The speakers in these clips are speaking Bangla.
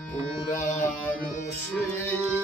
পুরানো সেই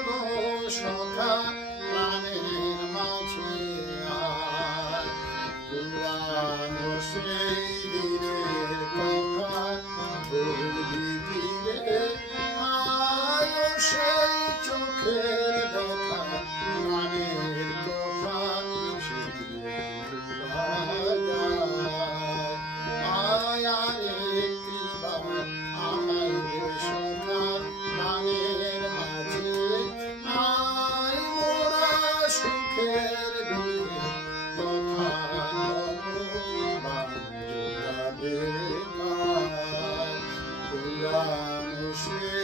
বলো সখা সেই দিন সুখের ডুবে কথা ভুলানো সে